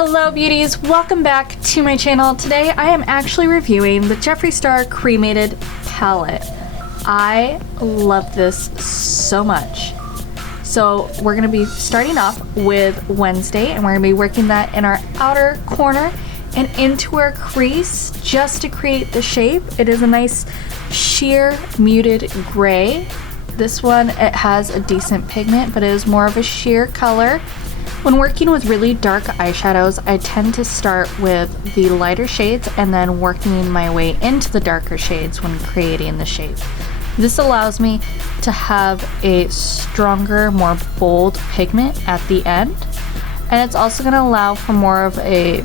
Hello beauties, welcome back to my channel. Today I am actually reviewing the Jeffree Star Cremated palette. I love this so much. So we're going to be starting off with Wednesday, and we're going to be working that in our outer corner and into our crease just to create the shape. It is a nice sheer muted gray. This one, it has a decent pigment, but it is more of a sheer color. When working with really dark eyeshadows, I tend to start with the lighter shades and then working my way into the darker shades when creating the shape. This allows me to have a stronger, more bold pigment at the end, and it's also going to allow for more of a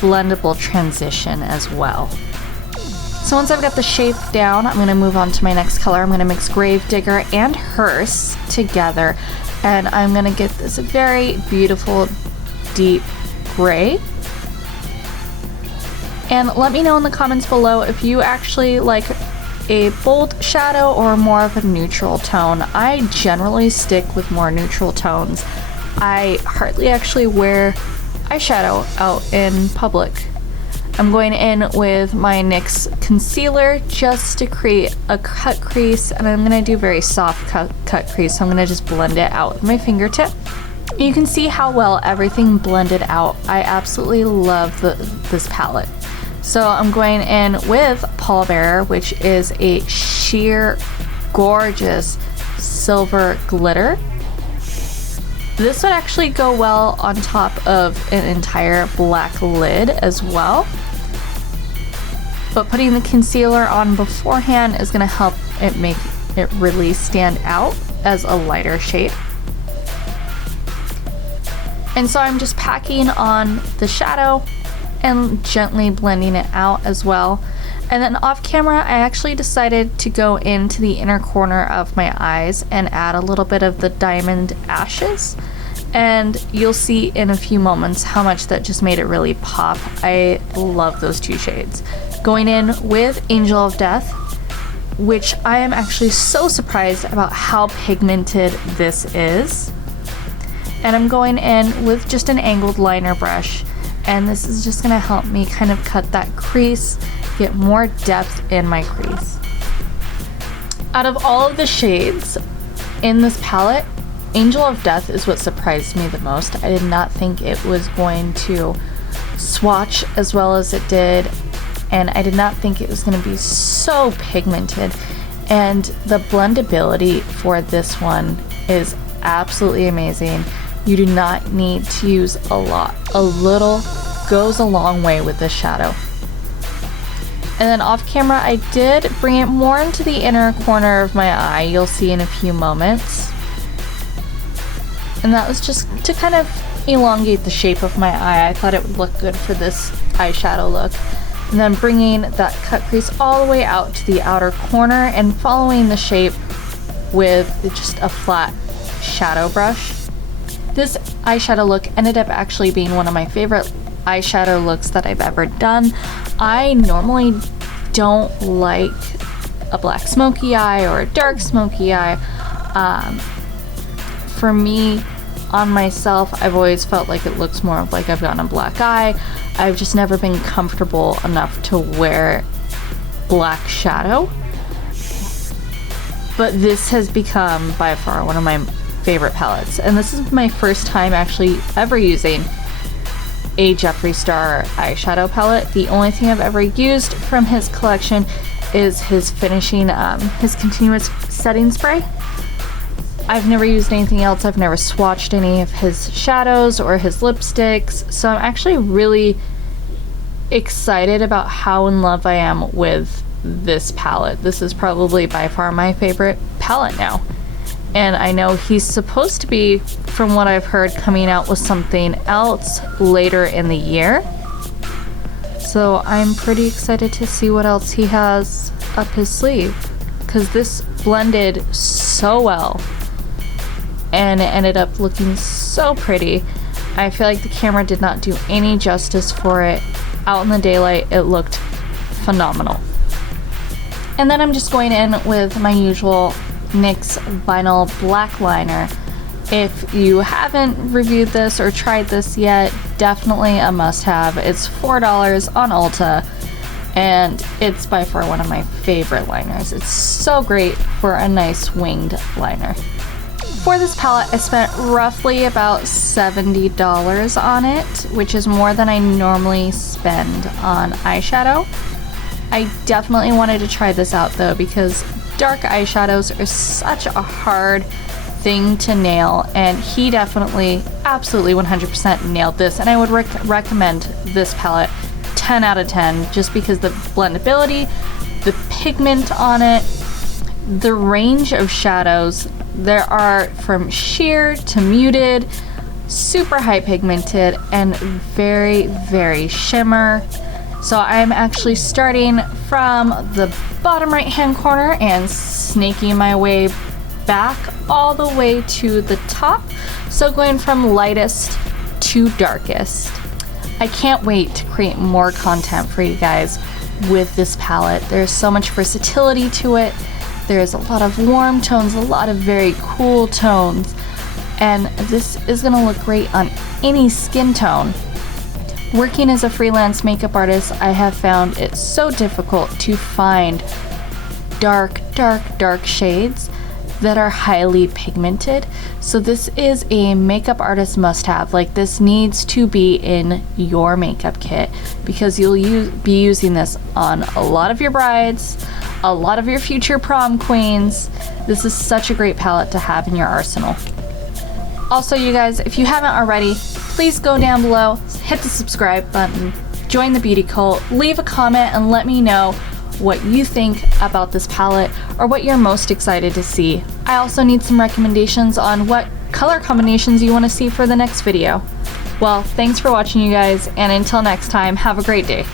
blendable transition as well. So once I've got the shape down, I'm going to move on to my next color. I'm going to mix Gravedigger and Hearse together, and I'm going to get this very beautiful deep gray. And let me know in the comments below if you actually like a bold shadow or more of a neutral tone. I generally stick with more neutral tones. I hardly actually wear eyeshadow out in public. I'm going in with my NYX concealer just to create a cut crease, and I'm going to do very soft cut crease, so I'm going to just blend it out with my fingertip. You can see how well everything blended out. I absolutely love this palette. So I'm going in with Pallbearer, which is a sheer gorgeous silver glitter. This would actually go well on top of an entire black lid as well. But putting the concealer on beforehand is going to help it make it really stand out as a lighter shade. And so I'm just packing on the shadow and gently blending it out as well. And then off camera, I actually decided to go into the inner corner of my eyes and add a little bit of the Diamond Ashes. And you'll see in a few moments how much that just made it really pop. I love those two shades. Going in with Angel of Death, which I am actually so surprised about how pigmented this is. And I'm going in with just an angled liner brush, and this is just going to help me kind of cut that crease, get more depth in my crease. Out of all of the shades in this palette, Angel of Death is what surprised me the most. I did not think it was going to swatch as well as it did, and I did not think it was going to be so pigmented. And the blendability for this one is absolutely amazing. You do not need to use a lot. A little goes a long way with this shadow. And then off camera, I did bring it more into the inner corner of my eye. You'll see in a few moments. And that was just to kind of elongate the shape of my eye. I thought it would look good for this eyeshadow look. And then bringing that cut crease all the way out to the outer corner and following the shape with just a flat shadow brush. This eyeshadow look ended up actually being one of my favorite eyeshadow looks that I've ever done. I normally don't like a black smoky eye or a dark smoky eye. For me, on myself, I've always felt like it looks more of like I've gotten a black eye. I've just never been comfortable enough to wear black shadow. But this has become by far one of my favorite palettes, and this is my first time actually ever using a Jeffree Star eyeshadow palette. The only thing I've ever used from his collection is his finishing, his continuous setting spray. I've never used anything else. I've never swatched any of his shadows or his lipsticks, so I'm actually really excited about how in love I am with this palette. This is probably by far my favorite palette now. And I know he's supposed to be, from what I've heard, coming out with something else later in the year. So I'm pretty excited to see what else he has up his sleeve, because this blended so well and it ended up looking so pretty. I feel like the camera did not do any justice for it. Out in the daylight, it looked phenomenal. And then I'm just going in with my usual NYX vinyl black liner If you haven't reviewed this or tried this yet, definitely a must-have. It's $4 on Ulta, and it's by far one of my favorite liners. It's so great for a nice winged liner. For this palette, I spent roughly about $70 on it, which is more than I normally spend on eyeshadow. I definitely wanted to try this out though, because dark eyeshadows are such a hard thing to nail, and he definitely absolutely 100% nailed this, and I would recommend this palette 10 out of 10 just because the blendability, the pigment on it, the range of shadows. There are from sheer to muted, super high pigmented, and very, very shimmer. So I'm actually starting from the bottom right hand corner and snaking my way back all the way to the top. So going from lightest to darkest. I can't wait to create more content for you guys with this palette. There's so much versatility to it. There's a lot of warm tones, a lot of very cool tones, and this is gonna look great on any skin tone. Working as a freelance makeup artist, I have found it so difficult to find dark shades that are highly pigmented. So this is a makeup artist must-have. Like, this needs to be in your makeup kit because you'll be using this on a lot of your brides, a lot of your future prom queens. This is such a great palette to have in your arsenal. Also, you guys, if you haven't already, please go down below, hit the subscribe button, join the beauty cult, leave a comment, and let me know what you think about this palette or what you're most excited to see. I also need some recommendations on what color combinations you want to see for the next video. Well, thanks for watching, you guys, and until next time, have a great day.